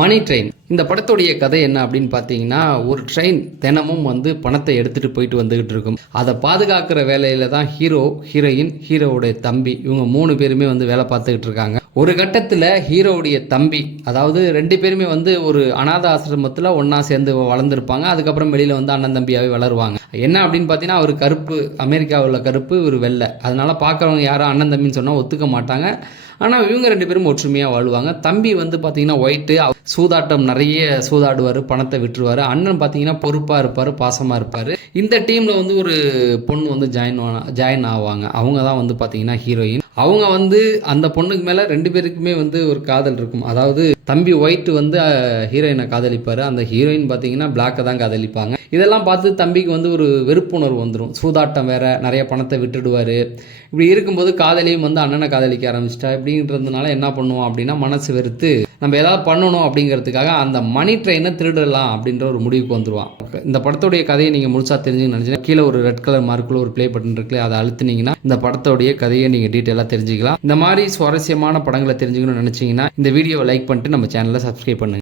மணி train இந்த படத்துடைய கதை என்ன அப்படின்னு பார்த்தீங்கன்னா ஒரு ட்ரெயின் தினமும் வந்து பணத்தை எடுத்துகிட்டு போயிட்டு வந்துகிட்டு இருக்கும். அதை பாதுகாக்கிற வேலையில் தான் ஹீரோ ஹீரோயின் ஹீரோவுடைய தம்பி இவங்க மூணு பேருமே வந்து வேலை பார்த்துக்கிட்டு இருக்காங்க. ஒரு கட்டத்தில் ஹீரோவுடைய தம்பி அதாவது ரெண்டு பேருமே வந்து ஒரு அனாத ஆசிரமத்தில் ஒன்றா சேர்ந்து வளர்ந்துருப்பாங்க. அதுக்கப்புறம் வெளியில் வந்து அண்ணன் தம்பியாகவே வளருவாங்க. என்ன அப்படின்னு பார்த்தீங்கன்னா அவர் கருப்பு அமெரிக்காவில் கருப்பு இவர் வெள்ளை. அதனால் பார்க்குறவங்க யாரும் அண்ணன் தம்பின்னு சொன்னால் ஒத்துக்க மாட்டாங்க. ஆனால் இவங்க ரெண்டு பேரும் ஒற்றுமையாக வாழ்வாங்க. தம்பி வந்து பார்த்தீங்கன்னா ஒயிட்டு சூதாட்டம் நிறைய சூதாடுவார் பணத்தை விட்டுருவார். அண்ணன் பார்த்தீங்கன்னா பொறுப்பாக இருப்பார் பாசமாக இருப்பார். இந்த டீமில் வந்து ஒரு பொண்ணு வந்து ஜாயின் ஜாயின் ஆவாங்க. அவங்க தான் வந்து பார்த்தீங்கன்னா ஹீரோயின் அவங்க வந்து அந்த பொண்ணுக்கு மேலே ரெண்டு ரெண்டு பேருக்குமே வந்து ஒரு காதல் இருக்கும். அதாவது தம்பி ஒயிட் வந்து ஹீரோயினை காதலிப்பார். அந்த ஹீரோயின் பார்த்தீங்கன்னா பிளாக்கை தான் காதலிப்பாங்க. இதெல்லாம் பார்த்து தம்பிக்கு வந்து ஒரு வெறுப்புணர்வு வந்துடும் சூதாட்டம் வேற நிறைய பணத்தை விட்டுடுவார். இப்படி இருக்கும்போது காதலியும் வந்து அண்ணனை காதலிக்க ஆரம்பிச்சிட்டா. இப்படின்றதுனால என்ன பண்ணுவோம் அப்படின்னா மனசு வெறுத்து நம்ம ஏதாவது பண்ணணும் அப்படிங்கிறதுக்காக அந்த மணி ட்ரெயினை திருடலாம் அப்படின்ற ஒரு முடிவுக்கு வந்துடுவான் இந்த படத்துடைய கதையை நீங்கள் முழுசாக தெரிஞ்சுக்கணும்னு நினச்சிங்கன்னா கீழே ஒரு ரெட் கலர் மார்க்கில் ஒரு ப்ளே பட்டன் இருக்குல்ல அதை அழுத்துனீங்கன்னா இந்த படத்தோடைய கதையை நீங்கள் டீட்டெயிலாக தெரிஞ்சுக்கலாம். இந்த மாதிரி சுவாரஸ்யமான படங்களை தெரிஞ்சுக்கணும்னு நினச்சிங்கன்னா இந்த வீடியோவை லைக் பண்ணிட்டு நம்ம சேனலை சப்ஸ்கிரைப் பண்ணுங்க.